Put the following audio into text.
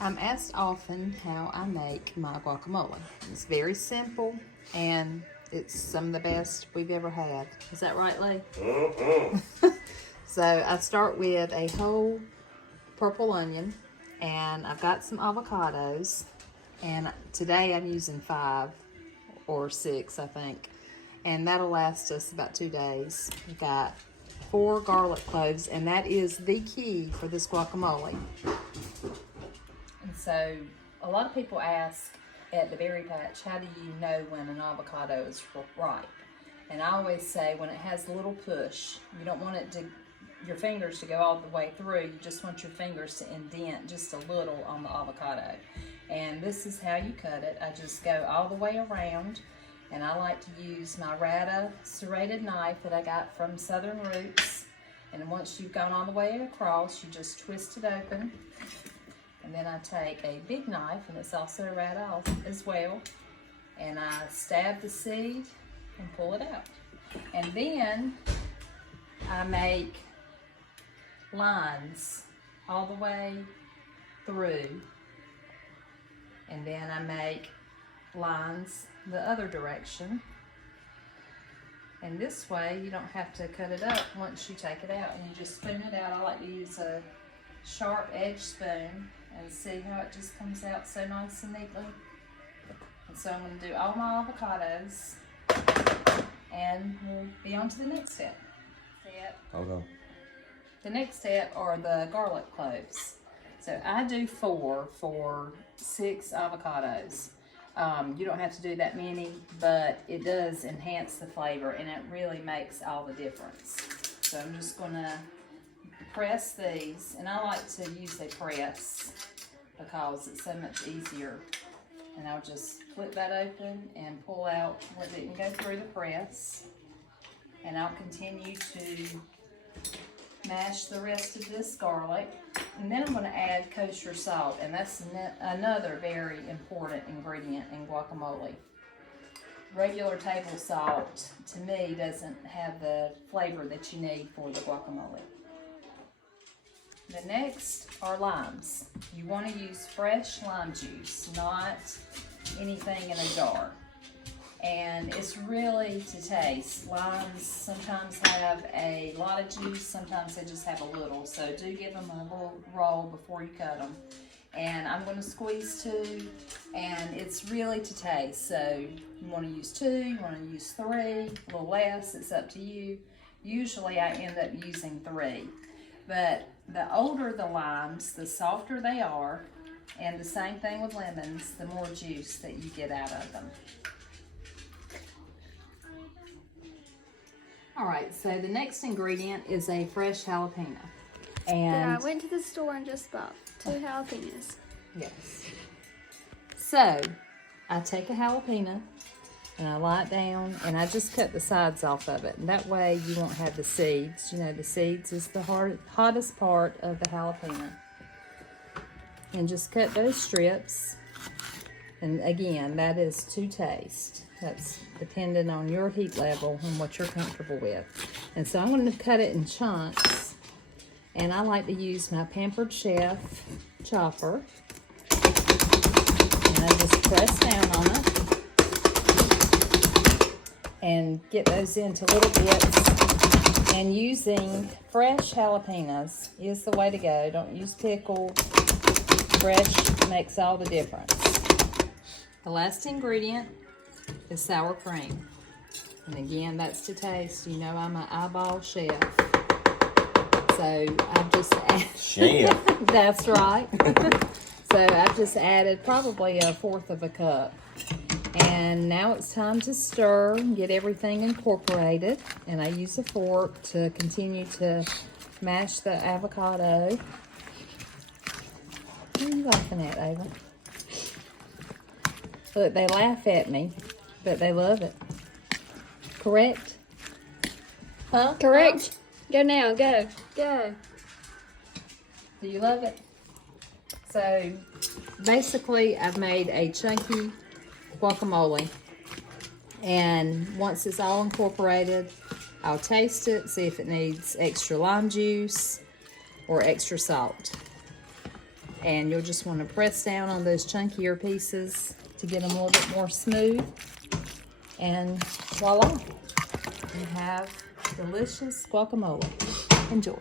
I'm asked often how I make my guacamole. It's very simple and it's some of the best we've ever had. Is that right, Lee? So I start with a whole purple onion and I've got some avocados, and today I'm using 5 or 6, I think, and that'll last us about 2 days. We've got 4 garlic cloves, and that is the key for this guacamole. And so a lot of people ask at the berry patch, how do you know when an avocado is ripe? And I always say when it has a little push, you don't want it to, your fingers to go all the way through. You just want your fingers to indent just a little on the avocado. And this is how you cut it. I just go all the way around, and I like to use my Rata serrated knife that I got from Southern Roots. And once you've gone all the way across, you just twist it open. And then I take a big knife, and it's also a Rata as well, and I stab the seed and pull it out. And then I make lines all the way through, and then I make lines the other direction. And this way you don't have to cut it up once you take it out, and you just spoon it out. I like to use a sharp edge spoon, and see how it just comes out so nice and neatly. And so I'm going to do all my avocados, and we'll be on to the next step. Hold on. The next step are the garlic cloves. So I do 4 for 6 avocados. You don't have to do that many, but it does enhance the flavor, and it really makes all the difference. So I'm just going to press these, and I like to use a press because it's so much easier. And I'll just flip that open and pull out what didn't go through the press, and I'll continue to mash the rest of this garlic. And then I'm going to add kosher salt, and that's another very important ingredient in guacamole. Regular table salt, to me, doesn't have the flavor that you need for the guacamole. The next are limes. You want to use fresh lime juice, not anything in a jar. And it's really to taste. Limes sometimes have a lot of juice, sometimes they just have a little. So do give them a little roll before you cut them. And I'm going to squeeze 2, and it's really to taste. So you want to use 2, you want to use 3, a little less, it's up to you. Usually I end up using 3. But the older the limes, the softer they are, and the same thing with lemons, the more juice that you get out of them. All right, so the next ingredient is a fresh jalapeno. And yeah, I went to the store and just bought 2 jalapenos. yes. So I take a jalapeno and I lie it down, and I just cut the sides off of it. And that way you won't have the seeds. You know, the seeds is the hottest part of the jalapeno. And just cut those strips. And again, that is to taste. That's dependent on your heat level and what you're comfortable with. And so I'm going to cut it in chunks. And I like to use my Pampered Chef chopper. And I just press down on it and get those into little bits. And using fresh jalapenos is the way to go. Don't use pickled. Fresh makes all the difference. The last ingredient is sour cream. And again, that's to taste. You know I'm an eyeball chef. So I've just added... Chef. That's right. So I've just added probably 1/4 of a cup. And now it's time to stir and get everything incorporated. And I use a fork to continue to mash the avocado. What are you laughing at, Ava? Look, they laugh at me, but they love it. Correct? Huh? Correct. Go now, go. Go. Do you love it? So basically I've made a chunky guacamole, and once it's all incorporated, I'll taste it, see if it needs extra lime juice or extra salt. And you'll just want to press down on those chunkier pieces to get them a little bit more smooth. And voila, you have delicious guacamole. Enjoy.